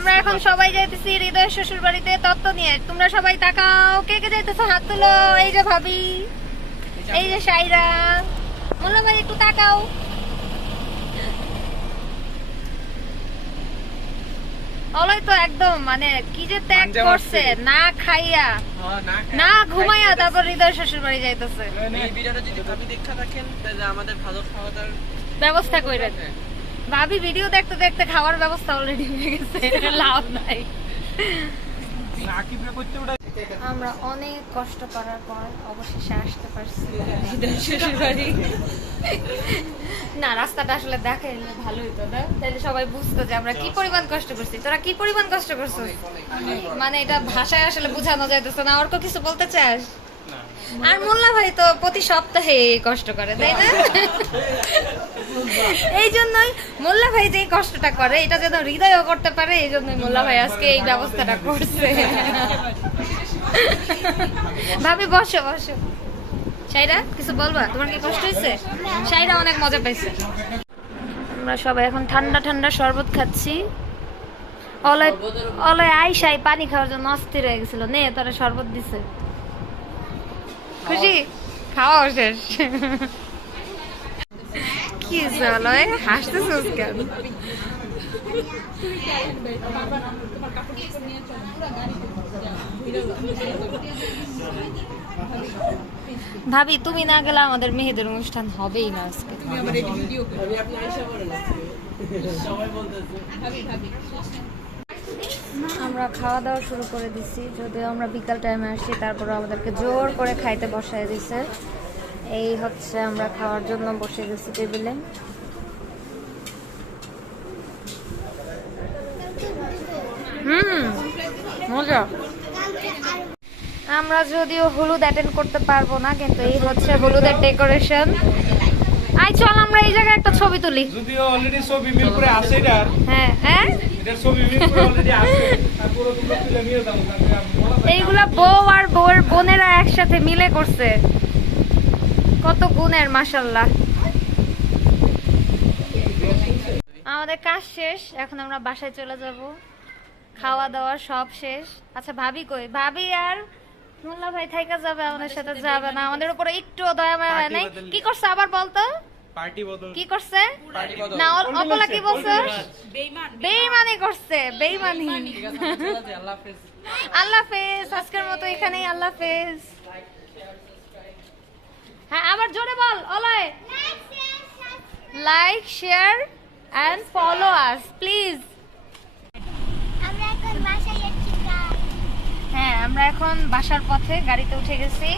আমরা এখন সবাই যাইতেছি হৃদয়ের শ্বশুর বাড়িতে তত্ত্ব নিয়ে। তোমরা সবাই তাকাও, কে কে যাইতেছো হাত তুলো। এই যে ভাবি, এই যে সাইরা, মোল্লা ভাই একটু তাকাও। অলয় তো একদম মানে কি যে ত্যাগ করছে, না খাইয়া না ঘুমাইয়া তারপর হৃদয় শ্বশুর বাড়ি যাইতেছে। এই ভিডিওটা যদি ভাবি দেখা রাখেন তাহলে আমাদের ভালো খাওয়া দাওয়ার ব্যবস্থা কইরেন। ভাবি ভিডিও দেখতে দেখতে খাওয়ার ব্যবস্থা অলরেডি হয়ে গেছে, লাভ নাই। আমরা অনেক কষ্ট করার পর অবশেষে আসতে পারছি শ্বশুর বাড়ি। না রাস্তাটা আসলে দেখাইলে ভালো হইতো না, তাহলে সবাই বুঝতো যে আমরা কি পরিমাণ কষ্ট করছি। তোরা কি পরিমাণ কষ্ট করছিস, মানে এটা ভাষায় আসলে বোঝানো যাইতেছে না। অর্ক কিছু বলতে চাস? আর মোল্লা ভাই তো প্রতি সপ্তাহে কষ্ট করে, তাই না? এই জন্যই মোল্লা ভাই যে কষ্টটা করে এটা যেন হৃদয়ও করতে পারে, এই জন্যই মোল্লা ভাই আজকে এই ব্যবস্থাটা করছে। ভাবি বসো বসো। সাইরা কিছু বলবা? তোমার কি কষ্ট হয়েছে? সাইরা অনেক মজা পাইছে। আমরা সবাই এখন ঠান্ডা ঠান্ডা শরবত খাচ্ছি। অলয় অলয় আইসাই পানি খাওয়ার জন্য অস্থির হয়ে গেছিল, নে তোরা শরবত দিছে। খুশি? খাওয়া শেষ। কি অলয় হাসতেছিস কেন? ভাবি তুমি না গেলে আমাদের মেহেদের অনুষ্ঠান হবেই না আজকে। আমরা খাওয়া দাওয়া শুরু করে দিছি, যদিও আমরা বিকাল টাইমে আসছি, তারপরে আমাদেরকে জোর করে খাইতে বসায় দিছে। এই হচ্ছে আমরা খাওয়ার জন্য বসে গেছি টেবিলে। মজা। আমরা যদিও হলুদ অ্যাটেন্ড করতে পারবো না, কিন্তু এই হচ্ছে হলুদের ডেকোরেশন। আই চল আমরা এই জায়গায় একটা ছবি তুলি। যদিও অলরেডি ছবি মিরপুরে আছে এটা। হ্যাঁ হ্যাঁ এটার ছবি মিরপুরে অলরেডি আছে, তারপরে তোমরা তুলে নিয়ে যাও। এইগুলা বউ আর বউয়ের বোনেরা একসাথে মিলে করছে, কত গুণের মাশাআল্লাহ। আমাদের কাজ শেষ, এখন আমরা বাসায় চলে যাব। খাওয়া দাওয়া সব শেষ। আচ্ছা ভাবি কই? ভাবি আর মোল্লা ভাই থাইকা যাবে, আমাদের সাথে যাবে না। আমাদের উপরে একটু দয়া মায়া হয় নাই। কি করছে আবার বলতো? পার্টি বদল। কি করছে? না অপলা কি বলছে? বেঈমানি করছে, বেঈমানি। আল্লাহ হাফেজ। আজকের মতো এখানেই আল্লাহ হাফেজ। হ্যাঁ আবার জোরে বল অলয়। Like share and follow us please. হ্যাঁ আমরা এখন বাসার পথে গাড়িতে উঠে গেছি।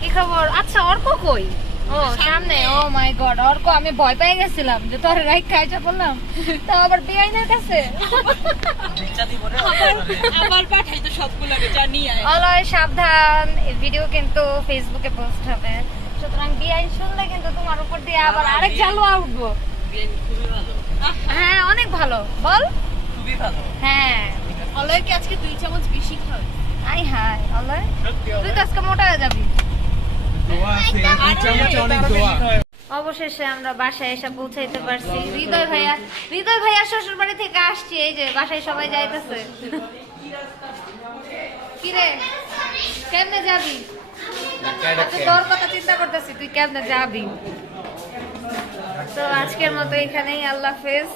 কি খবর? আচ্ছা অর্ক কই? ও সামনে। ও মাই গড অর্ক, আমি ভয় পেয়ে গেছিলাম যে তোর রাইট খাইটা বললাম তো আবার বেআইনের কাছে আবার পাঠাই তো সবগুলোকে জানিয়ে আয়। অলয় সাবধান, এই ভিডিও কিন্তু ফেসবুকে পোস্ট হবে, সুতরাং বেআইন শুনলে কিন্তু তোমার উপর দিয়ে আবার আরেক জালুয়া উঠবো। হ্যাঁ অনেক ভালো। বল খুবই ভালো। হ্যাঁ অলয়কে আজকে 2 চামচ বেশি খাও। আই হাই অলয়, তুই তো আজকে মোটা হয়ে যাবি। দোয়া আছে, এই চামচে অনেক দোয়া। অবশেষে আমরা বাসায় এসে পৌঁছাইতে পারছি। হৃদয় ভাইয়া শ্বশুর বাড়ি থেকে আসছি, এই যে বাসায় সবাই যাইতেছে। কিরে কেমনে যাবি? আচ্ছা তোর কথা চিন্তা করতেছি, তুই কেমনে যাবি? তো আজকের মতো এখানেই আল্লাহ হাফেজ।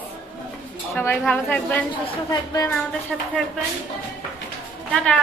সবাই ভালো থাকবেন, সুস্থ থাকবেন, আমাদের সাথে থাকবেন। টাটা।